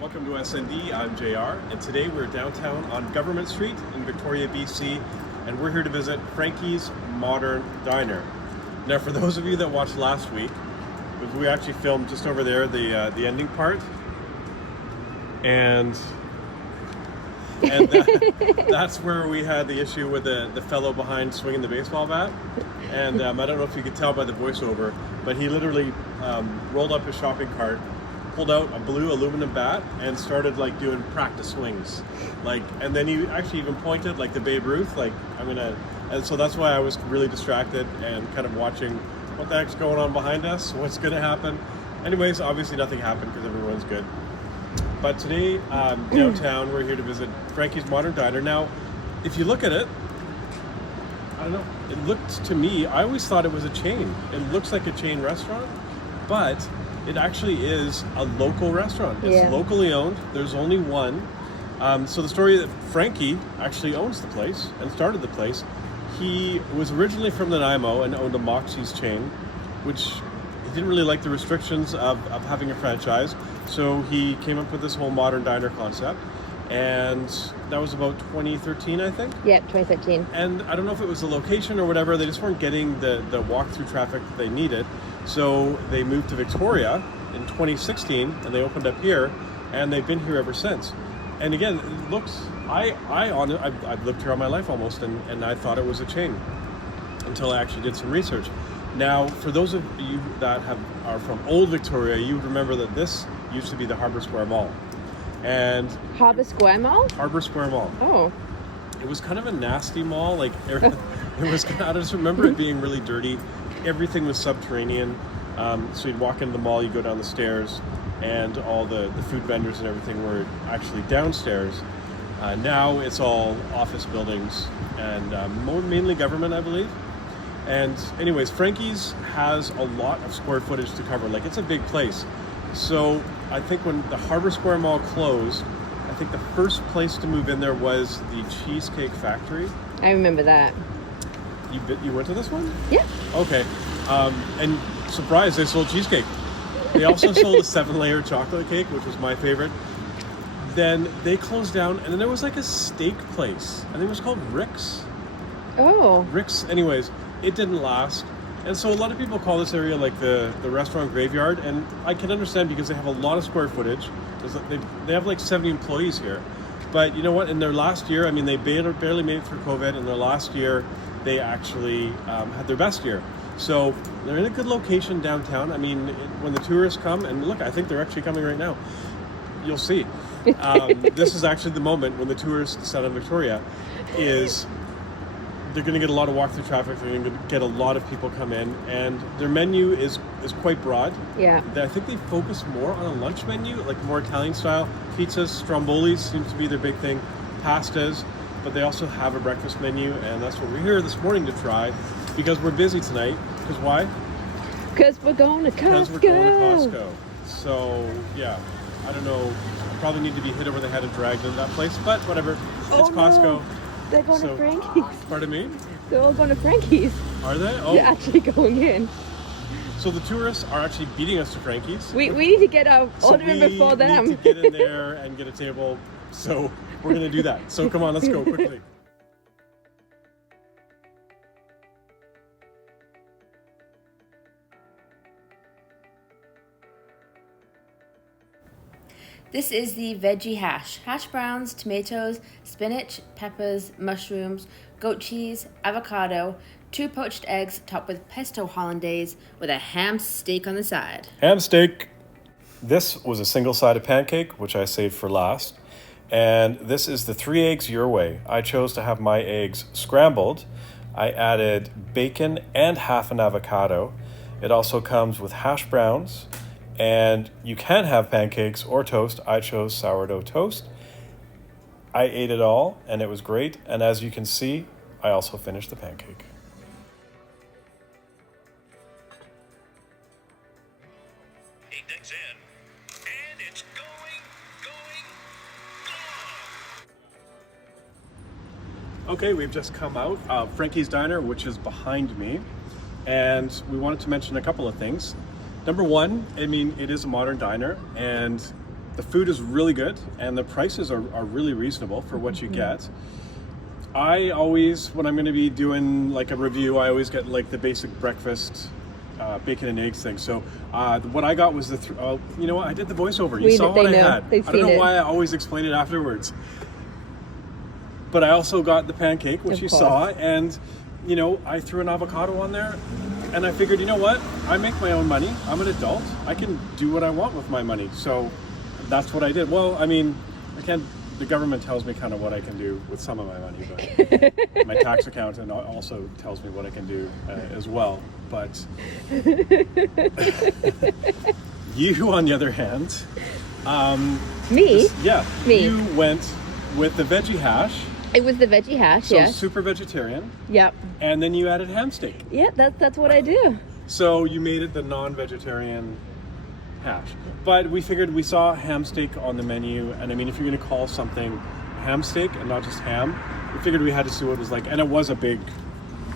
Welcome to SND, I'm JR, and today we're downtown on Government Street in Victoria, BC, and we're here to visit Frankie's Modern Diner. Now, for those of you that watched last week, we actually filmed just over there the ending part, and that's where we had the issue with the fellow behind swinging the baseball bat. And I don't know if you could tell by the voiceover, but he literally rolled up his shopping cart, pulled out a blue aluminum bat, and started like doing practice swings, and then he actually even pointed like the Babe Ruth, and so that's why I was really distracted and kind of watching what the heck's going on behind us, what's going to happen. Anyways, obviously nothing happened because everyone's good. But today, downtown, we're here to visit Frankie's Modern Diner. Now, if you look at it, I don't know, it looked to me, I always thought it was a chain. It looks like a chain restaurant, but it actually is a local restaurant. It's locally owned. There's only one. So the story that Frankie actually owns the place and started the place. He was originally from Nanaimo and owned a Moxie's chain, which he didn't really like the restrictions of having a franchise. So he came up with this whole modern diner concept. And that was about 2013, I think? Yeah, 2013. And I don't know if it was the location or whatever, they just weren't getting the walk-through traffic that they needed. So they moved to Victoria in 2016, and they opened up here, and they've been here ever since. And again, it looks, I've lived here all my life almost, and I thought it was a chain until I actually did some research. Now, for those of you that are from old Victoria, you would remember that this used to be the Harbour Square Mall. And Harbour Square Mall? Harbour Square Mall. Oh. It was kind of a nasty mall. It was. I just remember it being really dirty. Everything was subterranean. So you'd walk into the mall, you go down the stairs, and all the food vendors and everything were actually downstairs. Now it's all office buildings and mainly government, I believe. And anyways, Frankie's has a lot of square footage to cover. It's a big place. So I think when the Harbour Square Mall closed, I think the first place to move in there was the Cheesecake Factory. I remember that. You went to this one? Yeah. Okay. And surprise, they sold cheesecake. They also sold a 7-layer chocolate cake, which was my favorite. Then they closed down, and then there was a steak place. I think it was called Rick's. Oh. Rick's. Anyways, it didn't last. And so a lot of people call this area the restaurant graveyard, and I can understand because they have a lot of square footage. They have 70 employees here. But you know what? In their last year, they barely made it through COVID. In their last year, they actually had their best year. So they're in a good location downtown. When the tourists come, and look, I think they're actually coming right now. You'll see. This is actually the moment when the tourists out of Victoria they're going to get a lot of walk-through traffic. They're going to get a lot of people come in, and their menu is quite broad. Yeah. I think they focus more on a lunch menu, more Italian style. Pizzas, strombolis seems to be their big thing. Pastas, but they also have a breakfast menu, and that's what we're here this morning to try because we're busy tonight. Because why? Because we're going to Costco. Because we're going to Costco. So, yeah. I don't know. I probably need to be hit over the head and dragged into that place, but whatever. It's Costco. No. They're going to Frankie's. Pardon me? They're all going to Frankie's. Are they? Oh. They're actually going in. So the tourists are actually beating us to Frankie's. We need to get our order in before them. We need to get in there and get a table. So we're going to do that. So come on, let's go quickly. This is the veggie hash. Hash browns, tomatoes, spinach, peppers, mushrooms, goat cheese, avocado, 2 poached eggs topped with pesto hollandaise with a ham steak on the side. Ham steak. This was a single-sided pancake, which I saved for last. And this is the 3 eggs your way. I chose to have my eggs scrambled. I added bacon and half an avocado. It also comes with hash browns. And you can have pancakes or toast. I chose sourdough toast. I ate it all, and it was great. And as you can see, I also finished the pancake. Index in, and it's going. Okay, we've just come out of Frankie's Diner, which is behind me. And we wanted to mention a couple of things. Number one, it is a modern diner, and the food is really good, and the prices are really reasonable for what you get. I always, when I'm going to be doing like a review, I always get like the basic breakfast bacon and eggs thing. So what I got was you know what, I did the voiceover. You saw what I had. I don't know why I always explain it afterwards. But I also got the pancake, which you saw, and you know, I threw an avocado on there, and I figured, you know what, I make my own money. I'm an adult. I can do what I want with my money. So that's what I did. Well, I mean, I can't. The government tells me kind of what I can do with some of my money, but my tax accountant also tells me what I can do as well. But you, on the other hand, Me? Me. You went with the veggie hash. It was the veggie hash, So yes. super vegetarian. Yep. And then you added ham steak. Yeah, that's what I do. So you made it the non-vegetarian hash. But we figured, we saw ham steak on the menu, and I mean, if you're going to call something ham steak and not just ham, we figured we had to see what it was like. And it was a big,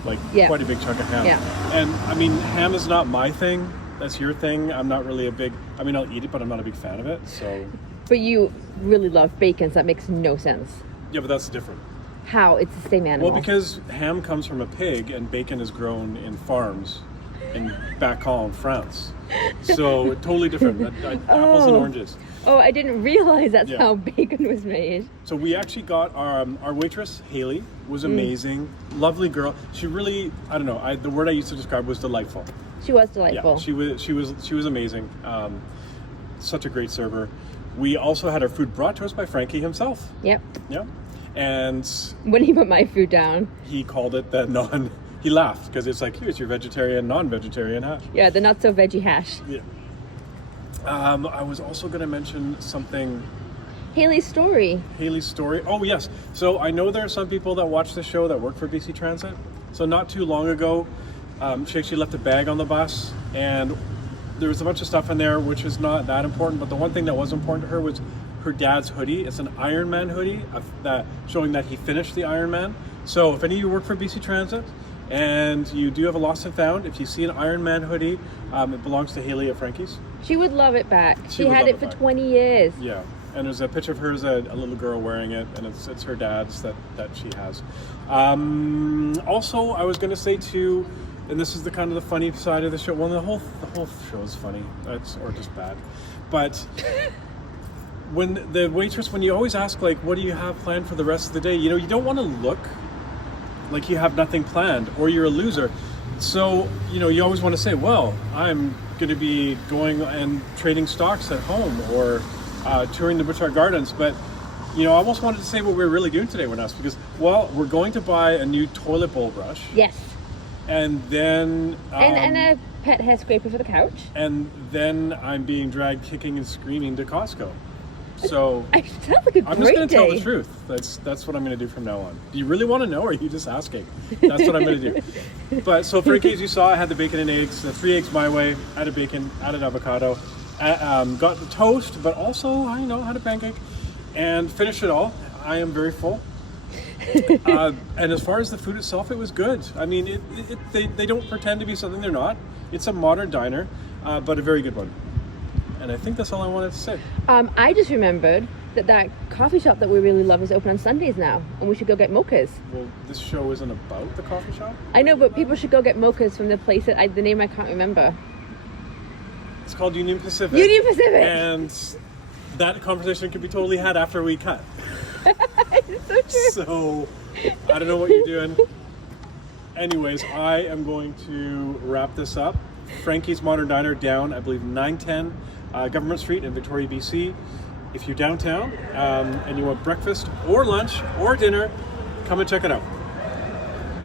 like quite a big chunk of ham. Yeah. And I mean, ham is not my thing. That's your thing. I'm not really I'll eat it, but I'm not a big fan of it. So. But you really love bacon, so that makes no sense. Yeah, but that's different. How? It's the same animal. Well, because ham comes from a pig and bacon is grown in farms in Bacon, France. So totally different. Apples and oranges. Oh, I didn't realize that's Yeah. how bacon was made. So we actually got our waitress, Haley, was amazing. Lovely girl. She really, I don't know, the word I used to describe was delightful. She was delightful. Yeah, she was amazing. Such a great server. We also had our food brought to us by Frankie himself. Yep. Yeah. And When he put my food down. he called it the he laughed because it's like, here's your vegetarian, non-vegetarian hash. Yeah, the not so veggie hash. Yeah. I was also going to mention something. Haley's story. Haley's story. Oh, yes. So I know there are some people that watch the show that work for BC Transit. So not too long ago, she actually left a bag on the bus, and there was a bunch of stuff in there which is not that important, but the one thing that was important to her was her dad's hoodie. It's an Ironman hoodie showing that he finished the Ironman. So if any of you work for BC Transit and you do have a lost and found, if you see an Ironman hoodie, it belongs to Haley at Frankie's. She would love it back. She would had love it it for back. 20 years. Yeah, and there's a picture of her as a little girl wearing it, and it's her dad's that she has. Also, I was going to say too, and this is the kind of the funny side of the show. Well, the whole show is funny, or just bad. But when you always ask, like, what do you have planned for the rest of the day? You know, you don't want to look like you have nothing planned or you're a loser. So, you know, you always want to say, well, I'm going to be going and trading stocks at home or touring the Butchart Gardens. But, you know, I almost wanted to say what we're really doing today with us because, well, we're going to buy a new toilet bowl brush. Yes. And then... and a pet hair scraper for the couch. And then I'm being dragged kicking and screaming to Costco. So It sounds like a I'm just great going to tell day. the truth. That's what I'm going to do from now on. Do you really want to know, or are you just asking? That's what I'm going to do. But so for as you saw, I had the bacon and eggs, the 3 eggs my way, added bacon, added avocado, got the toast, but also I had a pancake, and finished it all. I am very full. And as far as the food itself, it was good. I mean, they don't pretend to be something they're not. It's a modern diner, but a very good one. And I think that's all I wanted to say. I just remembered that coffee shop that we really love is open on Sundays now, and we should go get mochas. Well, this show isn't about the coffee shop. I know, but people should go get mochas from the place that the name I can't remember. It's called Union Pacific. Union Pacific! And that conversation can be totally had after we cut. It's so true. So, I don't know what you're doing. Anyways, I am going to wrap this up. Frankie's Modern Diner down, I believe, 910 Government Street in Victoria, BC. If you're downtown and you want breakfast or lunch or dinner, come and check it out.